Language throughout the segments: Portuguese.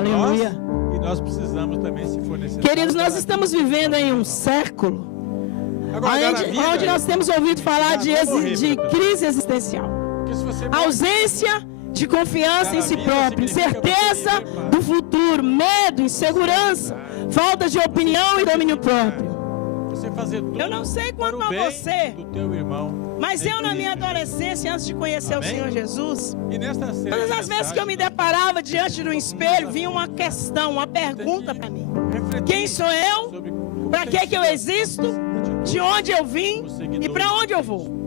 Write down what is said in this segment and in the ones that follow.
Aleluia. E nós precisamos também, se for necessário. Queridos, nós estamos vivendo em um século onde nós temos ouvido falar de crise existencial. Ausência de confiança em si próprio, incerteza do futuro, medo, insegurança, falta de opinião e domínio próprio. Eu não sei quanto a você, mas eu na minha adolescência, antes de conhecer o Senhor Jesus, todas as vezes que eu me deparava diante do espelho, vinha uma questão, uma pergunta para mim: quem sou eu? Para que eu existo? De onde eu vim? E para onde eu vou?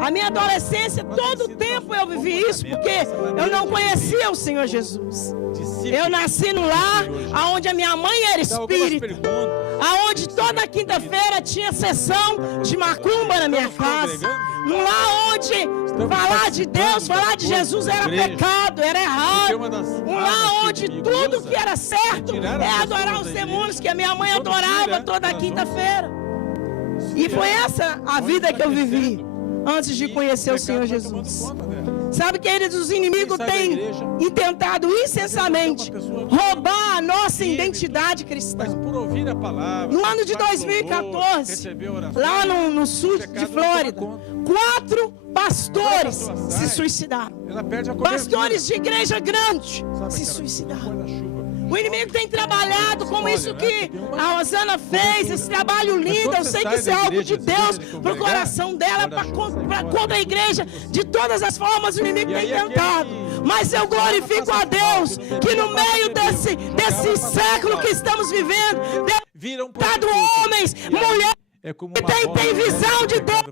A minha adolescência, todo o tempo eu vivi isso, porque eu não conhecia o Senhor Jesus. Eu nasci no lar onde a minha mãe era espírita, aonde toda quinta-feira tinha sessão de macumba na minha casa, no lar onde falar de Deus, falar de Jesus era pecado, era errado, um lar onde tudo que era certo é adorar os demônios que a minha mãe adorava toda quinta-feira. E foi essa a vida que eu vivi antes de conhecer o Senhor Jesus. Sabe, queridos, os inimigos têm tentado incessantemente roubar a nossa identidade cristã. No ano de 2014, lá no sul de Flórida, 4 pastores se suicidaram. Pastores de igreja grande se suicidaram. O inimigo tem trabalhado como isso que a Rosana fez, esse trabalho lindo. Eu sei que isso é algo de Deus para o coração dela, para contra a igreja. De todas as formas o inimigo tem tentado. Mas eu glorifico a Deus que no meio desse século que estamos vivendo, dado homens, mulheres, tem visão de Deus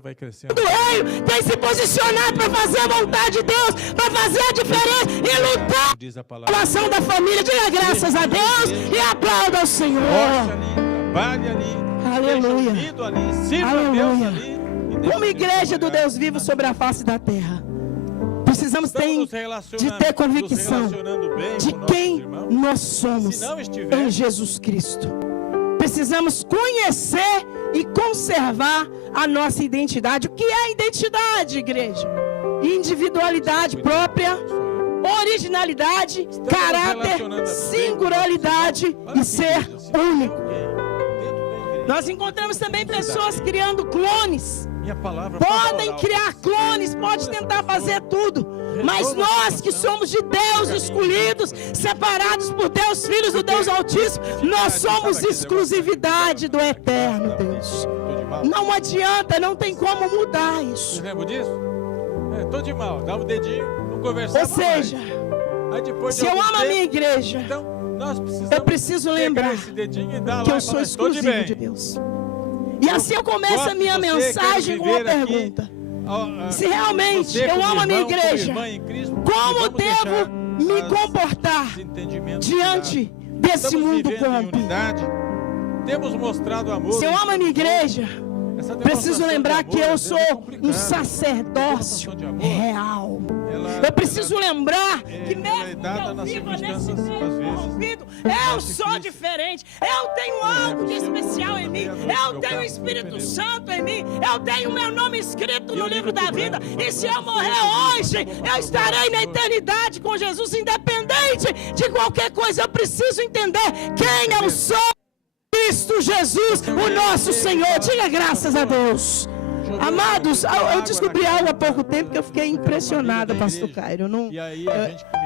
do reino, tem se posicionado para fazer a vontade de Deus, para fazer a diferença e lutar pela salvação da família. Diga graças a Deus e aplauda ao Senhor. Aleluia. Aleluia. Como igreja do Deus vivo sobre a face da terra, precisamos de ter convicção de quem nós somos em Jesus Cristo. Precisamos conhecer e conservar a nossa identidade. O que é identidade, igreja? Individualidade própria, originalidade, caráter, singularidade e ser único. Nós encontramos também pessoas criando clones. Podem criar clones, pode tentar fazer tudo, mas nós que somos de Deus, escolhidos, separados por Deus, filhos do Deus Altíssimo, nós somos exclusividade do eterno Deus. Não adianta, não tem como mudar isso. Você lembra disso? Tô de mal, dá um dedinho, não conversar. Ou seja, se eu amo a minha igreja, eu preciso lembrar que eu sou exclusivo de Deus. E assim eu começo a minha mensagem com uma pergunta: se realmente eu amo a minha igreja, como devo me comportar diante desse mundo corrompido? Se eu amo a minha igreja, preciso lembrar que eu sou um sacerdócio real. Eu preciso lembrar que mesmo que eu viva nesse mundo corrompido, eu sou diferente. Eu tenho algo de especial em mim. Eu tenho o Espírito Santo em mim. Eu tenho o meu nome escrito no livro da vida. E se eu morrer hoje, eu estarei na eternidade com Jesus, independente de qualquer coisa. Eu preciso entender quem eu sou. Cristo Jesus, o nosso Senhor. Diga graças a Deus. Amados, eu descobri algo há pouco tempo que eu fiquei impressionada, pastor Cairo.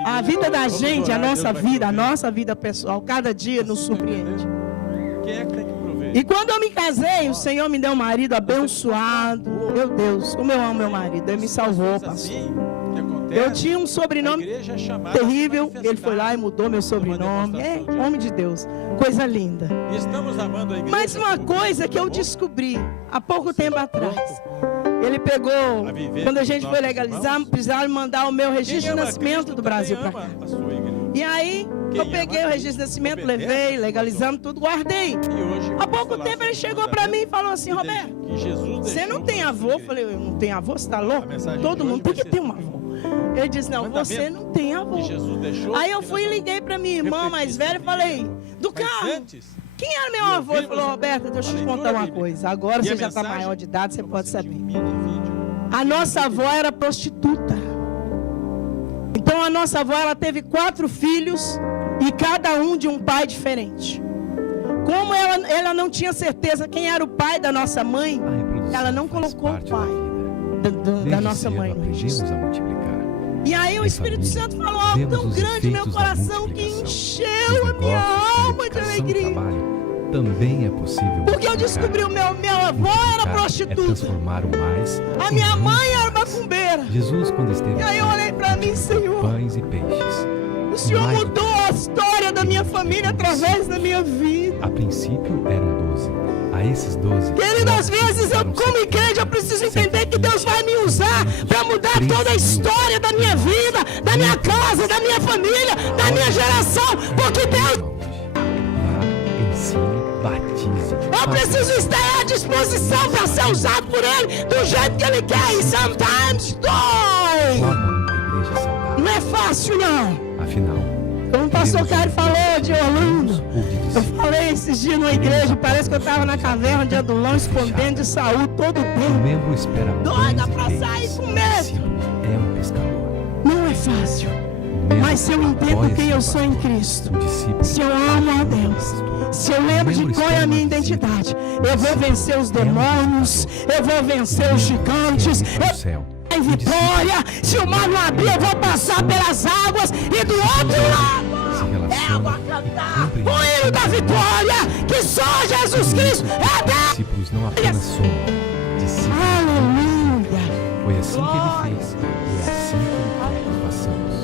A vida da gente, a nossa vida pessoal, cada dia nos surpreende. E quando eu me casei, o Senhor me deu um marido abençoado. Meu Deus, como eu amo meu marido, ele me salvou, pastor. Eu tinha um sobrenome terrível, ele foi lá e mudou meu sobrenome. É, homem de Deus, coisa linda. Mas uma coisa que eu descobri há pouco tempo atrás, ele pegou, quando a gente foi legalizar, precisava mandar o meu registro de nascimento do Brasil para cá. E aí, eu peguei o registro de nascimento, levei, legalizamos tudo, guardei. Há pouco tempo ele chegou para mim e falou assim: Roberto, você não tem avô? Eu falei: eu não tenho avô, você está louco? Todo mundo tem que ter um avô. Ele disse: não, você não tem avô. Aí eu fui e liguei para minha irmã mais velha e falei: do carro, quem era meu avô? Ele falou: Roberta, deixa eu te contar uma coisa. Agora você já está maior de idade, você pode saber. A nossa avó era prostituta. Então a nossa avó, ela teve 4 filhos E cada um de um pai diferente. Como ela não tinha certeza quem era o pai da nossa mãe, ela não colocou o pai da nossa mãe no registro. E aí o Espírito Santo falou algo tão grande no meu coração que encheu a minha alma de alegria. Também é possível. Porque eu descobri meu avô era prostituta. A minha mãe era macumbeira. Jesus, quando esteve, e aí eu olhei para mim, Senhor, pães e peixes. O Senhor mudou a história da minha família através da minha vida. A princípio eram 12. A esses 12. Querido, às vezes eu, como igreja, eu preciso entender que Deus vai me usar para mudar toda a história da minha vida, da minha casa, da minha família, da minha geração. Porque Deus. Batize. Eu preciso estar à disposição para ser usado por Ele do jeito que Ele quer. E sometimes dói. Não é fácil, não. Afinal, como o pastor Caio falou de Orlando, eu falei esses dias numa igreja, parece que eu estava na caverna de Adulão, escondendo de Saul todo o tempo. Doida para sair com medo. É um pescador. Não é fácil. Mas se eu entendo quem eu sou em Cristo, se eu amo a Deus, se eu lembro de qual é a minha identidade, eu vou vencer os demônios, eu vou vencer os gigantes, em vitória. Se o mar não abrir, eu vou passar pelas águas e do outro lado eu vou cantar o hino da vitória, que só Jesus Cristo é Deus. Discípulos não apenas somos discípulos. Aleluia. Foi assim que Ele fez e é assim que nós passamos.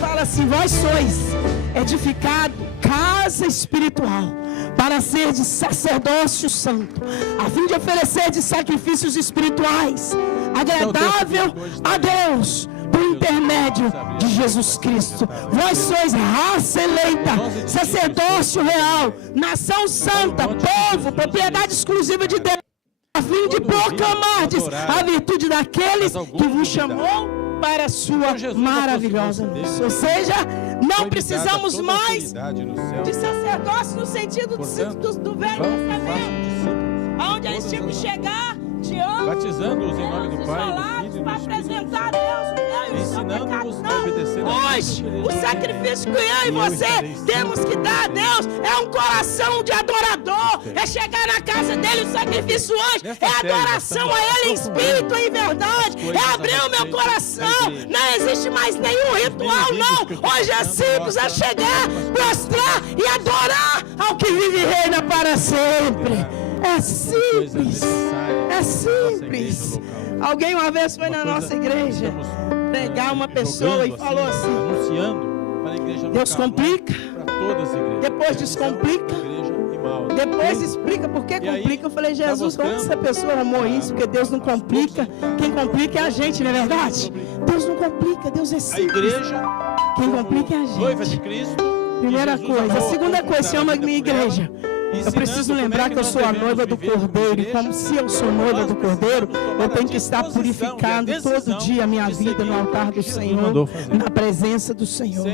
Fala assim: vós sois edificado casa espiritual para ser de sacerdócio santo, a fim de oferecer de sacrifícios espirituais agradável a Deus por intermédio de Jesus Cristo. Vós sois raça eleita, sacerdócio real, nação santa, povo, propriedade exclusiva de Deus, a fim de proclamardes a virtude daqueles que vos chamou para a sua maravilhosa luz. Ou seja, não precisamos mais de sacerdócio no sentido do Velho Testamento, onde eles tinham que chegar batizando-os em nome do Pai, do Filho e do apresentar a Deus o meu e o seu pecado. Não. Hoje, o sacrifício que eu e você temos que dar a Deus é um coração de adorador. É chegar na casa dele, o sacrifício hoje é adoração a Ele em espírito e em verdade. É abrir o meu coração. Não existe mais nenhum ritual, não. Hoje é simples, é chegar, prostrar e adorar ao que vive e reina para sempre. É simples. É simples. Alguém uma vez foi na nossa igreja pregar uma pessoa e falou assim: Deus complica, depois descomplica, depois explica por que complica. Eu falei: Jesus, como essa pessoa amou isso? Porque Deus não complica. Quem complica é a gente, não é verdade? Deus não complica, Deus é simples. Quem complica é a gente. Primeira coisa. A segunda coisa, se ama a minha igreja. Eu preciso lembrar que eu sou a noiva do Cordeiro. E como se eu sou noiva do Cordeiro, eu tenho que estar purificando todo dia a minha vida no altar do Senhor, na presença do Senhor.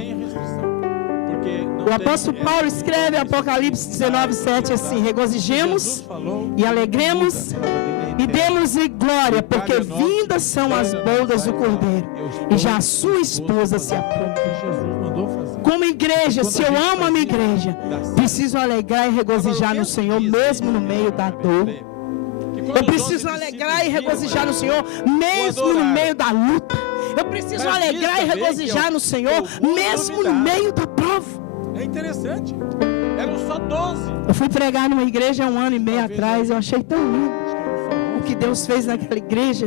O apóstolo Paulo escreve em Apocalipse 19:7 assim: regozijemos e alegremos e demos-lhe glória, porque vindas são as bodas do Cordeiro, e já a sua esposa se apronta. Como igreja, se eu amo a minha igreja, preciso alegrar e regozijar no Senhor, mesmo no meio da dor. Eu preciso alegrar e regozijar no Senhor, mesmo no meio da luta. Eu preciso alegrar e regozijar no Senhor, mesmo no meio da prova. É interessante. Eram só 12. Eu fui pregar numa igreja há 1 ano e meio atrás. Eu achei tão lindo o que Deus fez naquela igreja.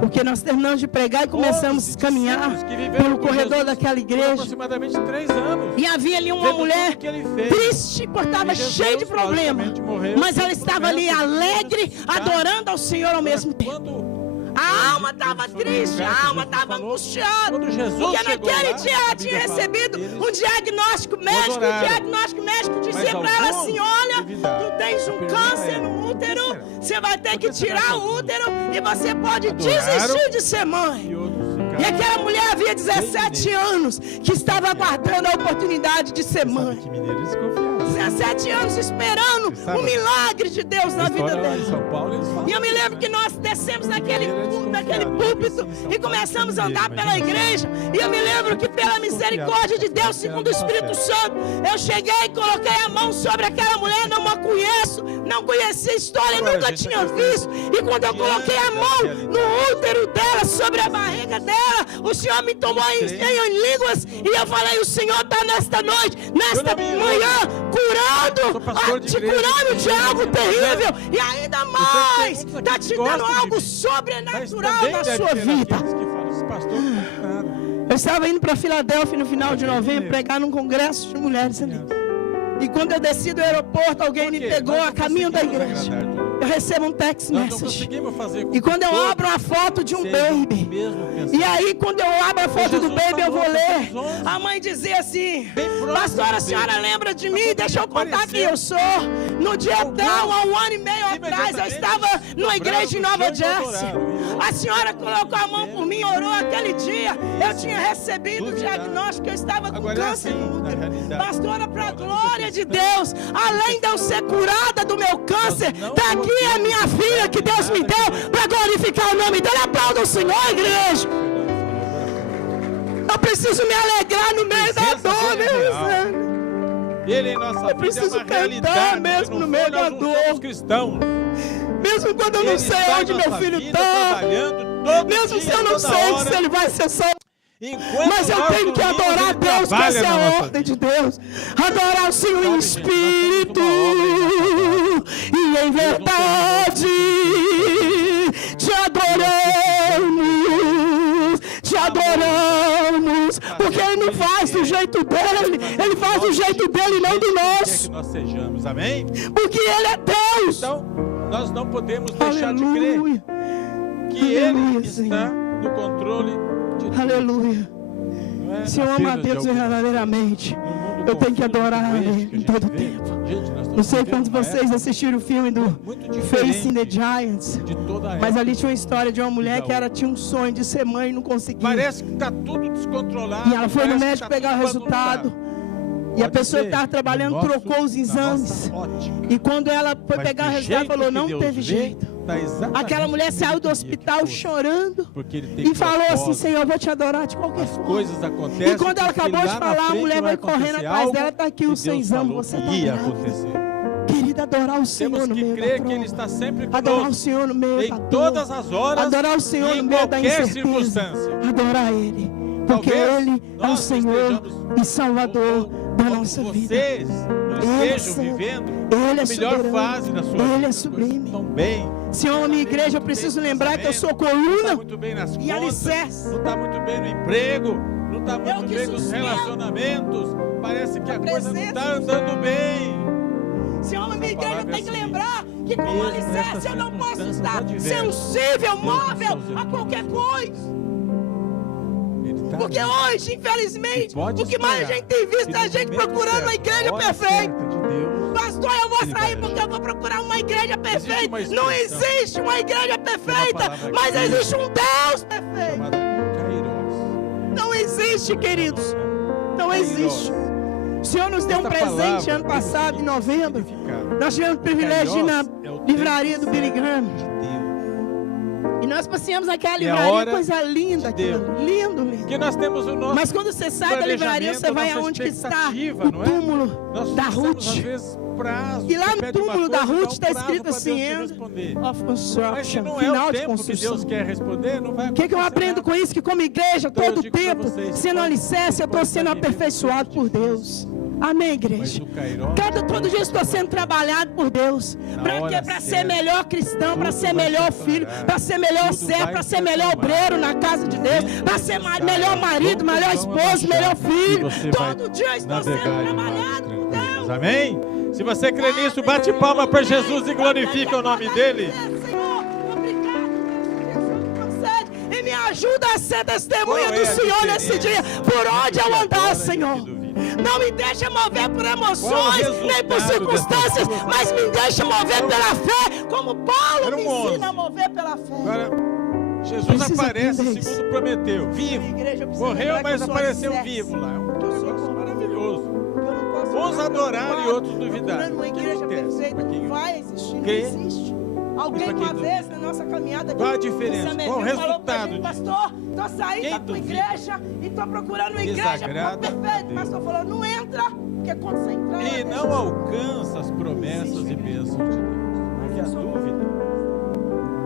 Porque nós terminamos de pregar e começamos a caminhar pelo corredor daquela igreja. Aproximadamente 3 anos. E havia ali uma mulher triste, porque estava cheia de problemas. Mas ela estava ali alegre, adorando ao Senhor ao mesmo tempo. A alma estava triste, a alma estava angustiada. Porque naquele dia ela tinha recebido um diagnóstico médico. O diagnóstico médico dizia para ela assim: olha, tu tens um câncer no útero, você vai ter que tirar o útero e você pode desistir de ser mãe. E aquela mulher havia 17 anos que estava aguardando a oportunidade de ser mãe. 17 anos esperando o milagre de Deus na vida Lá em dela. São Paulo, eles falam. E eu me lembro que nós descemos naquele púlpito e começamos a andar pela igreja. E eu me lembro que pela misericórdia de Deus, segundo o Espírito Santo, eu cheguei e coloquei a mão sobre aquela mulher, não a conheço, não conhecia a história, nunca tinha visto. E quando eu coloquei a mão no útero dela, sobre a barriga dela, o Senhor me tomou em línguas e eu falei, o Senhor está nesta noite, nesta manhã, te curando de algo terrível e ainda mais, está te dando algo sobrenatural na sua vida. Eu estava indo para Filadélfia no final de novembro pregar num congresso de mulheres ali. E quando eu desci do aeroporto, alguém me pegou a caminho da igreja. Eu recebo um text message. E quando eu abro a foto de um baby, e aí quando eu abro a foto do baby, eu vou ler. A mãe dizia assim: pastora, a senhora lembra de mim? Deixa eu contar quem eu sou. No dia tal, há 1 ano e meio atrás, eu estava numa igreja em Nova Jersey. A senhora colocou a mão por mim, orou aquele dia. Eu tinha recebido o diagnóstico que eu estava com câncer no útero. Pastora, para a glória de Deus, além de eu ser curada do meu câncer, está aqui a minha filha que Deus me deu para glorificar o nome dele. Aplauda o Senhor, igreja. Eu preciso me alegrar no meio da dor, meu Deus. Ele em nossa vida é uma realidade mesmo no meio da dor. Cristãos. Mesmo quando eu não sei onde meu filho está, mesmo se eu não sei se ele vai ser salvo, mas eu tenho que adorar a Deus, que essa é a ordem de Deus. Adorar o Senhor em espírito e em verdade. Te adoramos, porque Ele não faz do jeito dele, Ele faz do jeito dele e não do nosso. Que nós sejamos, amém? Porque Ele é Deus. Então, nós não podemos deixar de crer que Ele está no controle de tudo. Aleluia. Se eu amo a Deus verdadeiramente, eu tenho que adorar Ele em todo tempo. Não sei quantos de vocês assistiram o filme do Facing the Giants, mas ali tinha uma história de uma mulher que tinha um sonho de ser mãe e não conseguia. Parece que está tudo descontrolado. E ela foi no médico pegar o resultado. E a pessoa que estava trabalhando trocou os exames. E quando ela foi pegar o resultado, falou, não teve jeito. Aquela mulher saiu do hospital chorando e falou assim, Senhor, eu vou te adorar de qualquer forma. E quando ela acabou de falar, a mulher vai correndo atrás dela, está aqui os 6 anos, você está grávida. Querida, adorar o Senhor no meio da prova. Que Ele está sempre conosco, adorar o Senhor no meio da dor. Em todas as horas, adorar o Senhor no meio da incerteza. Adorar Ele, porque Ele é o Senhor e Salvador da nossa vida. Vocês não estejam vivendo a melhor fase da sua vida. Ele é sublime. Estão bem. Senhor, minha igreja, eu preciso lembrar que eu sou coluna e alicerce. Não está muito bem no emprego, não está muito bem nos relacionamentos. Parece que a coisa não está andando bem. Senhor, minha igreja tem que lembrar que como alicerce eu não posso estar sensível, móvel a qualquer coisa. Porque hoje, infelizmente, o que mais a gente tem visto é a gente procurando a igreja perfeita. Pastor, eu vou sair porque eu vou procurar uma igreja perfeita. Não existe uma igreja perfeita, mas existe um Deus perfeito. Não existe, queridos. Não existe. O Senhor nos deu um presente ano passado, em novembro. Nós tivemos o privilégio de ir na livraria do Billy Graham. E nós passeamos naquela livraria, coisa linda, lindo, lindo. Que nós temos o nosso Mas quando você sai da livraria, você vai aonde que está o túmulo da Ruth. E lá no túmulo da Ruth está escrito assim, End of Construction, final de construção. O que eu aprendo com isso? Que como igreja, todo o tempo, sendo alicerce, eu estou sendo aperfeiçoado por Deus. Amém, igreja? Todo dia eu estou sendo trabalhado por Deus. Para quê? Para ser melhor cristão, para ser melhor filho, para ser melhor servo, para ser melhor obreiro na casa de Deus, para ser melhor marido, melhor esposo, melhor filho. Todo dia eu estou sendo trabalhado por Deus. Amém? Se você crê nisso, bate palma para Jesus e glorifica o nome dele. Senhor, obrigado. E me ajuda a ser testemunha do Senhor nesse dia, por onde eu andar, Senhor. Não me deixa mover por emoções, nem por circunstâncias, mas me deixa mover pela fé, como Paulo me ensina a mover pela fé. Agora, Jesus aparece segundo prometeu, vivo. Morreu, mas apareceu vivo lá. É um negócio maravilhoso. Uns adoraram e outros duvidaram. Procurando uma igreja perfeita, não vai existir, não crê, existe. Alguém uma vez na nossa caminhada aqui, qual a diferença? Qual o resultado disso? Pastor, tô saindo da tua igreja e tô procurando uma igreja perfeita. O pastor falou, não entra, porque quando você entrar... E não alcança as promessas e bênçãos de Deus. Porque a dúvida,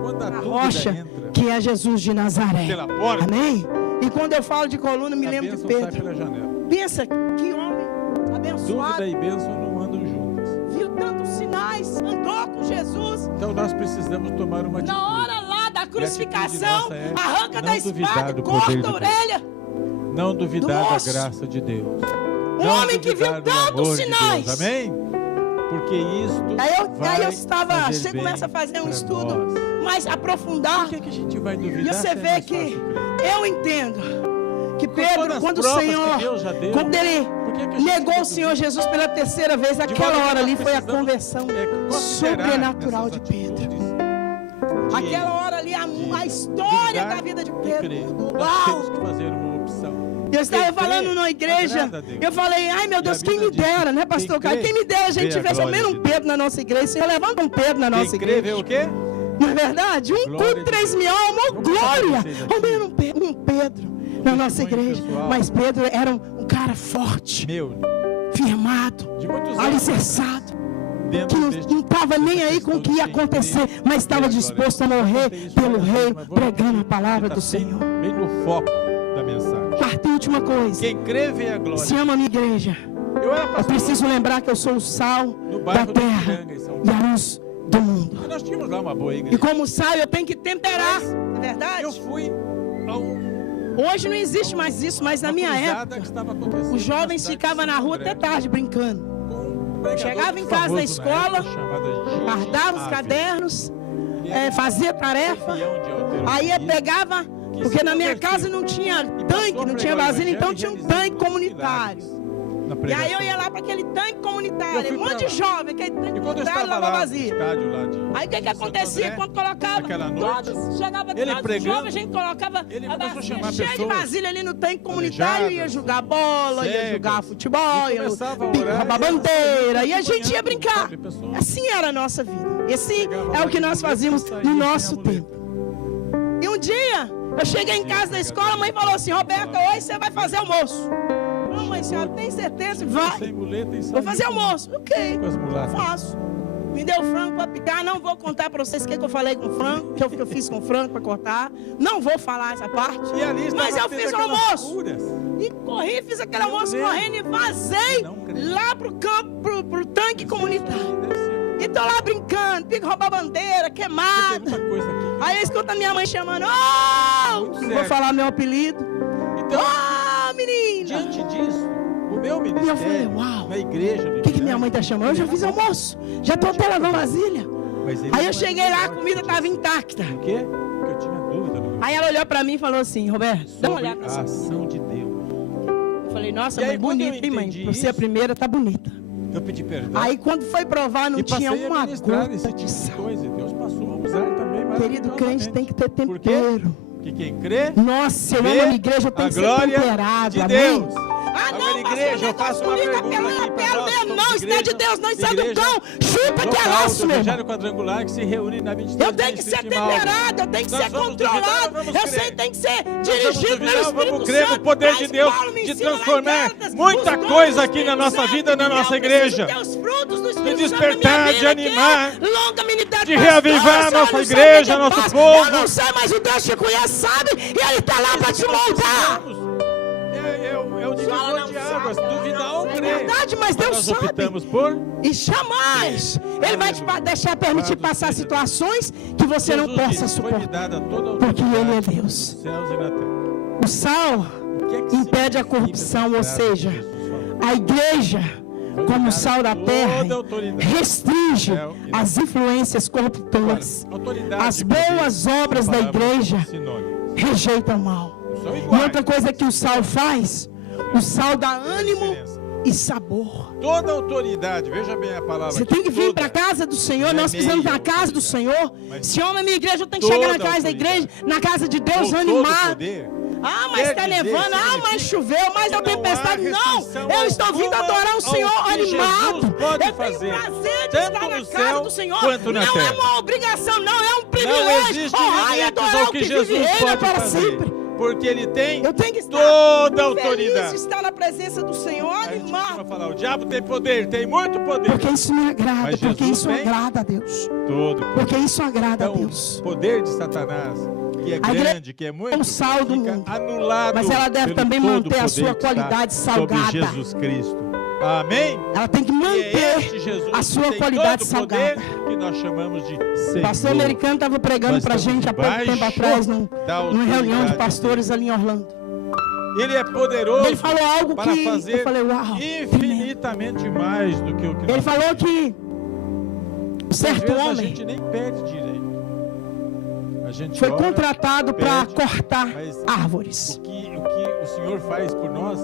quando a dúvida rocha, entra, que é Jesus de Nazaré. pela porta, amém? E quando eu falo de coluna, me lembro de sai Pedro. pela janela. Pensa, que homem abençoado. Dúvida e bênção não andam juntas. Viu tantos sinais, andou com Jesus. Então nós precisamos tomar uma atitude. Na hora lá da crucificação, é arranca da espada, do corta poder de a orelha. Não duvidar do da moço. graça de Deus. Um Não homem que viu duvidar do tantos amor de sinais. Deus. Amém? Porque isto Aí eu estava, fazer você bem começa a fazer um pra estudo nós. mais aprofundado. Por que a gente vai duvidar? E você se é vê mais que fácil crer? eu entendo que Com Pedro, todas as quando o provas Senhor, que Deus já deu, quando ele por que a gente negou vai o Senhor duvidar? Jesus pela terceira vez, De modo aquela que hora nós ali foi a precisamos, conversão considerar sobrenatural nessas de Pedro. atitudes de Aquela hora ali, a história duvidar da vida de e Pedro crer. mudou. Nós temos Uau! que fazer uma opção. Eu estava Quem falando crê, na igreja, agrada a Deus. eu falei, ai meu E Deus, a quem me Bíblia diz, dera, né, pastor quem Caio? crê, Quem me dera a gente vê a tivesse ao glória menos de um Deus. Pedro na nossa igreja. Senhor, levanta um Pedro na nossa Quem crê, igreja. vê o quê? Não é verdade? Um Glória culto de 3 Deus. mil almas, Vamos glória! fazer vocês aqui. Ao menos um Pedro na nossa testemunho igreja. pessoal. Mas Pedro era um cara forte, Meu, firmado, de muitos anos alicerçado, dentro que deste- não estava nem dessa aí com o que ia questão de quem acontecer, crê, mas estava vê a glória disposto a de Deus. morrer Eu contei isso pelo várias rei, vezes, mas vou pregando a repetir, palavra que do tá bem- Senhor. Bem no foco da mensagem. Quarta e última coisa, Quem crê, vê a glória. se ama a minha igreja. Eu era Eu pastor preciso lembrar que eu sou o sal no da bairro do terra Ipiranga, em São e a Paulo. luz do mundo. E nós tínhamos lá uma boa E igreja. como sal, eu tenho que temperar, não é verdade? Eu fui a Hoje não existe mais isso, mas na uma minha cruzada época, que estava acontecendo os jovens na cidade ficavam de na Santo rua André, até tarde brincando. com um pregador Chegava em casa da famoso na escola, época, chamado Gigi guardava os Ávila. cadernos, Ele era fazia tarefa, campeão de alterofilista, aí eu pegava, que porque se na minha converteu casa não tinha e passou tanque, a não tinha pregar o vasilha, então evangelho tinha um realizando tanque comunitário. milagres na E aí pregação. eu ia lá para aquele tanque Eu comunitário, fui um monte pra de jovem, aquele tanque E quando eu comunitário estava lavava lá no vasilha. estádio lá de Aí o que Santo acontecia André, quando colocava? naquela noite, Todos, chegava ele todos os pregando, jovens, a gente colocava ele a começou a vasilha chamar cheia de pessoas vasilha ali no tanque comunitário, ia aleijadas, jogar bola, ia cegas, jogar futebol, e ia começava a orar, roubar e elas bandeira, saíam e a gente ia acompanhando, brincar. sabe, pessoas. Assim era a nossa vida. Esse Chegava é lá o que de nós muleta, fazíamos saía no sem nosso a muleta. tempo. E um dia, eu cheguei em casa da escola, a mãe falou assim, Roberta, hoje você vai fazer almoço. Não, mãe, senhora, tem certeza? Vai. Sem muleta e Vou saiu fazer com- almoço. Ok, com as mulatas. faço. Me deu frango para picar. Não vou contar para vocês o que eu falei com o frango, que eu fiz com o frango para cortar. Não vou falar essa parte. E ali Mas estava eu tendo fiz o aquelas almoço. curas. E corri, fiz aquele almoço lembro. correndo e vazei Não creio. lá pro campo, pro tanque comunitário. Deve ser. E tô lá brincando, pico roubar bandeira, Tem queimada. muita coisa aqui. Aí eu escuto a minha mãe chamando, oh! Muito Vou sério. falar meu apelido. Então, Oh, menina! diante disso, o meu ministério, eu falei, uau. na igreja do O que minha mãe tá chamando? Eu já fiz almoço. Já tô até lavando vasilha. Aí eu cheguei lá, a comida estava intacta. Por quê? Porque eu tinha dúvida no meu Aí ela olhou pra mim e falou assim, Roberto, dá uma sobre olhada a nessa. ação de Deus. Eu falei, nossa, E aí, mãe, quando eu bonita, hein, mãe? entendi Você a isso, primeira tá bonita. Eu pedi perdão. Aí quando foi provar, não e tinha passei a uma ministrar gota esse de tipo de sal. coisa. E Deus passou a usar também. Querido crente tem que ter Por quê? tempero. Porque quem crê, Nossa, eu vê amo a minha igreja, eu tenho a que ser glória temperado, de amém? Deus. Ah, Agora, não, igreja, eu faço uma pergunta aqui para nós, não, isso não é de Deus, não, isso é do igreja cão. Chupa que é local nosso, do meu. Evangelho Quadrangular que se reúne na 23 Eu tenho que ser Distrito de Malta. temperado, eu tenho que Nós ser vamos duvidar, controlado, vamos eu crer. sei que tem que ser Nós dirigido vamos pelo duvidar, Espírito vamos crer no Santo. poder Mas de Deus Paulo me de ensina lá em transformar Gálatas, muita os dons coisa do aqui na Espírito nossa Santo. vida, na nossa Eu preciso igreja. ter os frutos do De Espírito despertar, Santo de na minha vida, animar, que é longanimidade, de pastor, reavivar eu a não nossa sei igreja, o que nosso passa, povo. Eu não sei, mas o Deus te conhece, sabe, e Ele está lá para te moldar. É o divisor de águas, duvidar ou É crer. verdade, mas Deus Nós sabe. optamos por E jamais Ele vai te deixar permitir passar situações que você não Jesus possa disse, foi-me suportar. dada toda a Porque Ele é autoridade Deus. nos céus e na terra. O sal O que é que impede a significa corrupção, essa ou frase seja, que Jesus falou? a igreja, como sal da terra, Toda autoridade. restringe as influências corruptoras. Agora, autoridade As e poder boas obras são da palavras igreja sinônimas. rejeitam o mal. Não são E iguais. outra coisa que o sal faz, o sal dá ânimo diferença. e sabor. Toda autoridade, veja bem a palavra. Você aqui, tem que vir toda. para a casa do Senhor. Não é Nós precisamos meia na casa do autoridade, Senhor. mas Se eu na minha igreja, eu tenho que chegar na toda casa da igreja, autoridade. na casa de Ou Deus, todo animar. poder Ah, mas está nevando, mas choveu, mas a tempestade. Não, eu estou vindo adorar o Senhor animado. Eu tenho prazer de estar na casa do Senhor. Não é uma obrigação, não, é um privilégio. Não existe limites ao que Jesus pode para fazer. Sempre. Porque Ele tem eu tenho que estar toda a autoridade. Feliz de estar na presença do Senhor animado. Falar, o diabo tem poder, tem muito poder. Porque isso me agrada, porque isso agrada a Deus. Porque isso agrada a Deus. O poder de Satanás, que é grande, que é muito, fica anulado. Mas ela deve também manter a sua qualidade salgada. Sobre Jesus Cristo. Amém? Ela tem que manter a sua qualidade salgada. Que nós chamamos de Senhor. O pastor americano estava pregando para a gente há pouco tempo atrás, numa reunião de pastores ali em Orlando. Ele é poderoso. Ele falou algo para que fazer eu falei, uau, infinitamente mais do que o que ele falou que um certo homem, a gente nem pede direito. A gente foi contratado para cortar árvores. O que o Senhor faz por nós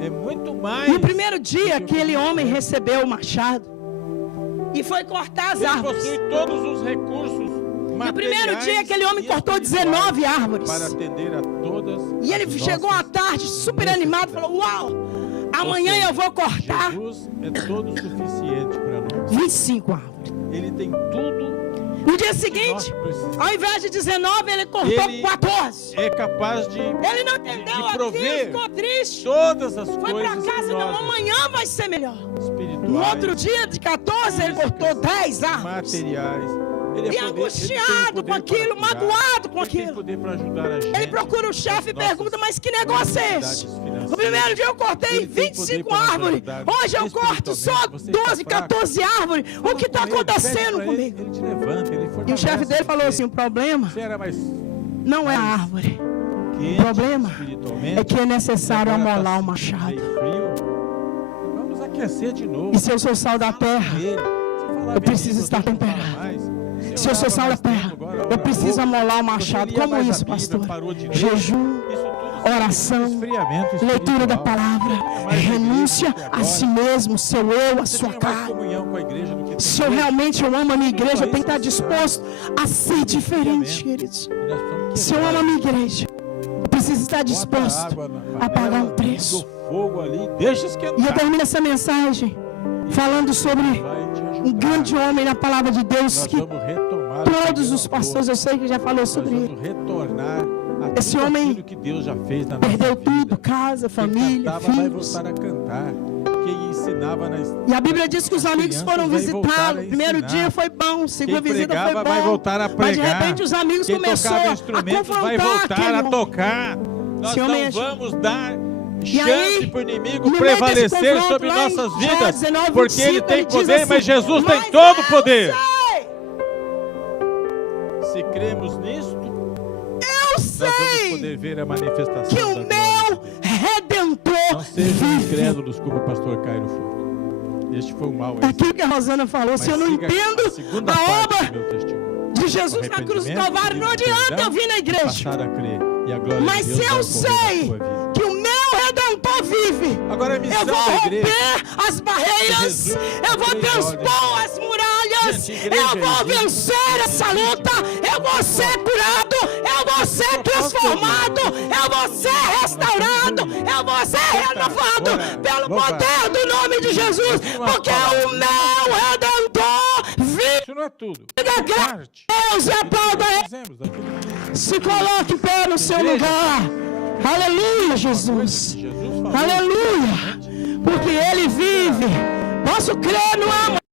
é muito mais. E o primeiro dia aquele homem recebeu o machado e foi cortar as árvores. Ele possui todos os recursos materiais. No primeiro dia aquele homem cortou 19 árvores. Para atender a todas. E ele chegou à tarde super animado, falou: "Uau! Amanhã eu vou cortar." Jesus é todo suficiente para nós. 25 árvores. Ele tem tudo. No dia seguinte, ao invés de 19, ele cortou 14. É capaz de ele não entendeu aquilo, ficou triste. Todas as foi coisas. Foi para casa, não, amanhã vai ser melhor. No outro dia, de 14, ele cortou 10 árvores. Materiais. E angustiado com aquilo, magoado com aquilo. Ele procura o chefe e pergunta: "Mas que negócio é esse? No primeiro dia eu cortei 25 árvores. Hoje eu corto só 12, 14 árvores. O que está acontecendo comigo?" E o chefe dele falou assim: "O problema não é a árvore. O problema é que é necessário amolar o machado. Vamos aquecer de novo. E se eu sou sal da terra, eu preciso estar temperado. Se eu sou sal da terra, eu preciso amolar o machado." Como isso, pastor? Jejum, oração, leitura da palavra, renúncia a si mesmo, seu eu, a sua carne. Se eu realmente amo a minha igreja, eu tenho que estar disposto a ser diferente, queridos. Se eu amo a minha igreja, eu preciso estar disposto a pagar um preço. E eu termino essa mensagem falando sobre um grande homem na palavra de Deus, que todos os pastores, eu sei que já falou sobre ele. Esse homem perdeu tudo, casa, família, filhos. E a Bíblia diz que os amigos foram visitá-lo. Primeiro dia foi bom, segunda visita foi bom. Mas de repente os amigos começaram a confrontar aquele tocar. Nós não vamos dar chance para o inimigo prevalecer sobre nossas vidas, porque ele tem poder, mas Jesus tem todo o poder. Se cremos nisto, nós vamos poder ver a manifestação que o meu Redentor não sejam incrédulos como o pastor Cairo foi. Este foi o mal. Aquilo que a Rosana falou, se eu não entendo a obra de Jesus na cruz do Calvário, não adianta eu vir na igreja. Mas se eu sei que o meu Redentor vive, eu vou romper as barreiras, eu vou transpor as muralhas, eu vou vencer essa luta, eu vou ser curado, eu vou ser transformado, eu vou ser restaurado, eu vou ser renovado pelo poder do nome de Jesus, porque o meu Redentor vive. Isso não é tudo. Deus é Pai. Se coloque pé no seu lugar. Aleluia, Jesus. Aleluia. Porque Ele vive. Posso crer no amor.